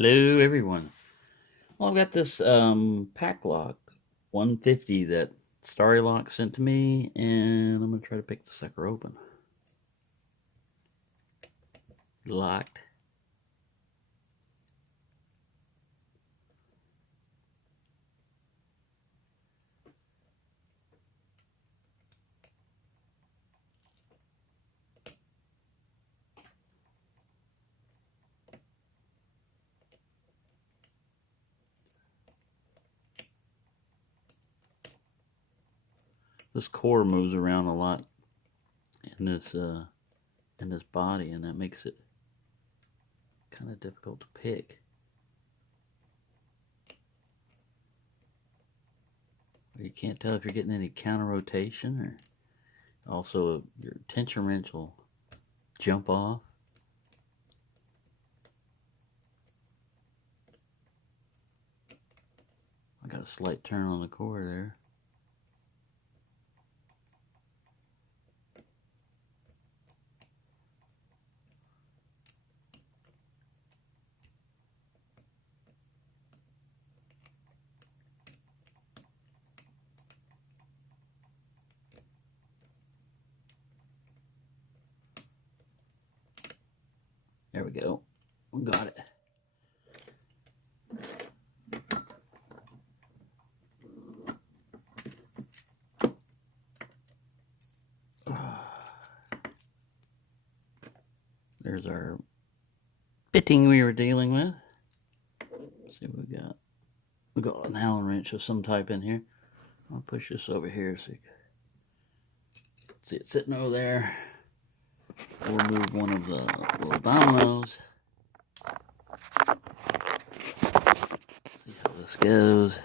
Hello, everyone. Well, I've got this Paclock 150 that Starrylock sent to me, and I'm gonna try to pick the sucker open. Locked. This core moves around a lot in this body, and that makes it kind of difficult to pick. You can't tell if you're getting any counter rotation, or also your tension wrench will jump off. I got a slight turn on the core there. There we go. Got it. There's our fitting we were dealing with. Let's see what we got. We got an Allen wrench of some type in here. I'll push this over here so you can see it sitting over there. We'll move one of the little dominoes. See how this goes.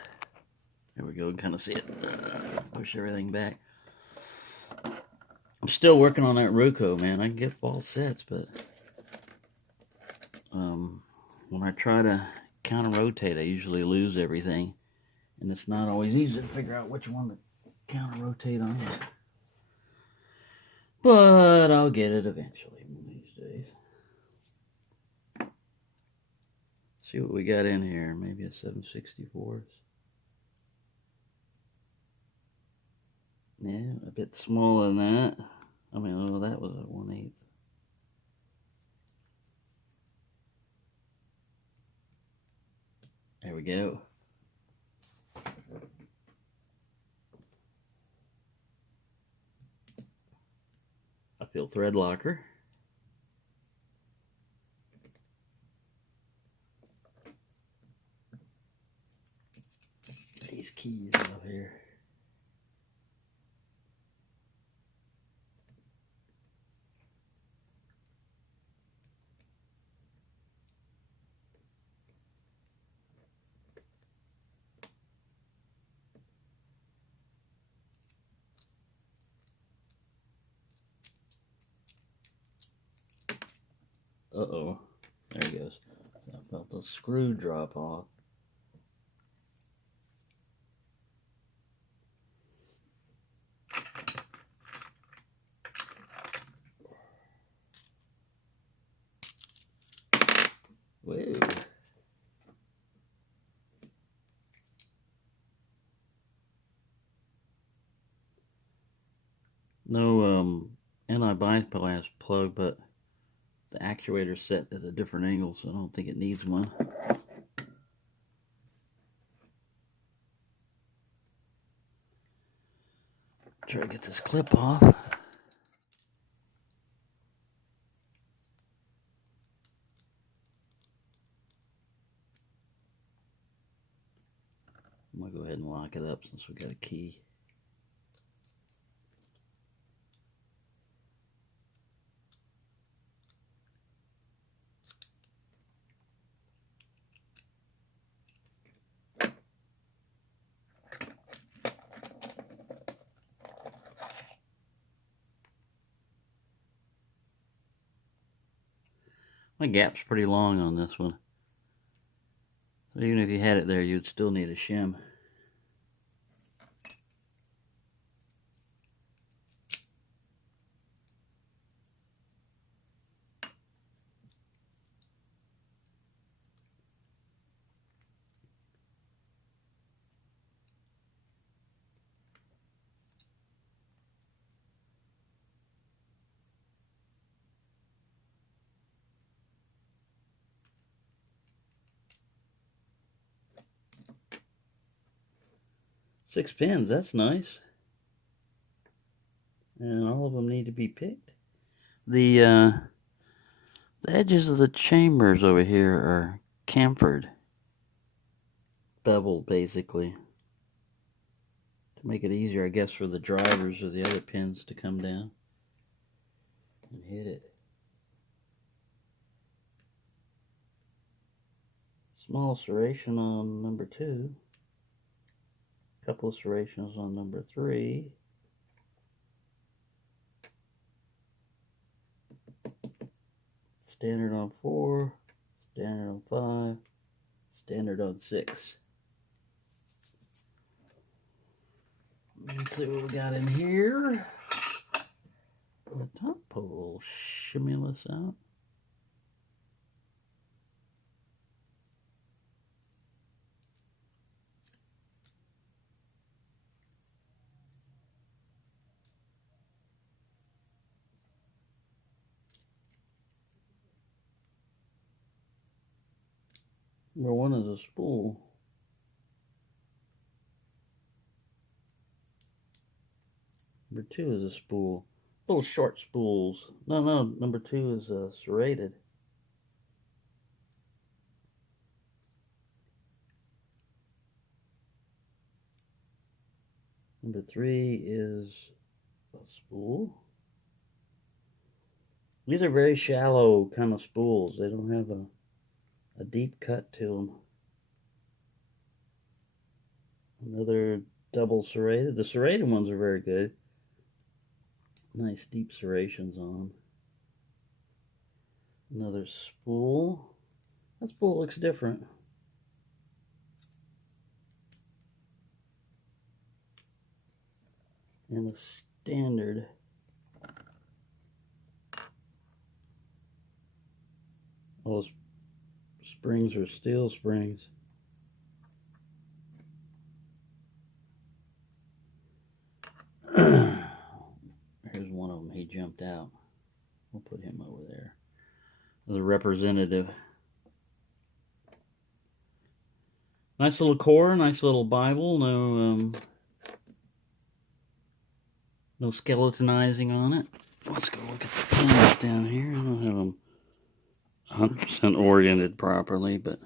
There we go. You can kind of see it. Push everything back. I'm still working on that Ruco, man. I can get false sets, but when I try to counter rotate, I usually lose everything, and it's not always easy to figure out which one to counter rotate on. But I'll get it eventually one of these days. See what we got in here. Maybe a 7/64. Yeah, a bit smaller than that. I mean, oh, that was a 1/8. There we go. I feel thread locker. These keys out here. Uh-oh. There he goes. I felt the screw drop off. Whoa. No anti-bypass plug, but the actuator set at a different angle, so I don't think it needs one. Try to get this clip off. I'm gonna go ahead and lock it up since we got a key. My gap's pretty long on this one. So even if you had it there, you'd still need a shim. 6 pins, that's nice. And all of them need to be picked. The edges of the chambers over here are chamfered. Beveled, basically. To make it easier, I guess, for the drivers of the other pins to come down and hit it. Small serration on number 2. Couple of serrations on number 3. Standard on 4. Standard on 5. Standard on 6. Let's see what we got in here. The top pole shimmy this out. Number 1 is a spool. Number 2 is a spool. Little short spools. No, number 2 is serrated. Number 3 is a spool. These are very shallow kind of spools. They don't have a deep cut to them. Another double serrated. The serrated ones are very good. Nice deep serrations on them. Another spool. That spool looks different. And the standard. All those springs are steel springs. Here's one of them. He jumped out. We'll put him over there as a representative. Nice little core, nice little Bible. No skeletonizing on it. Let's go look at the pins down here. I don't have them 100% oriented properly, but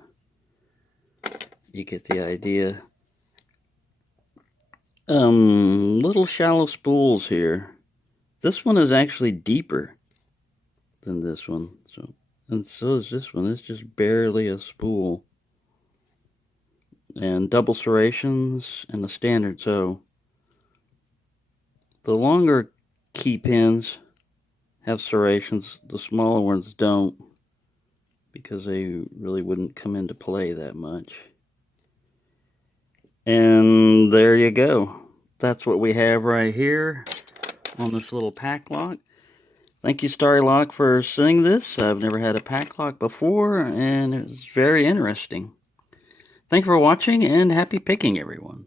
you get the idea. Little shallow spools here. This one is actually deeper than this one, and so is this one. It's just barely a spool. And double serrations and the standard. So the longer key pins have serrations, the smaller ones don't, because they really wouldn't come into play that much. And there you go. That's what we have right here on this little Paclock. Thank you, Starrylock, for sending this. I've never had a Paclock before, and it's very interesting. Thank you for watching, and happy picking, everyone.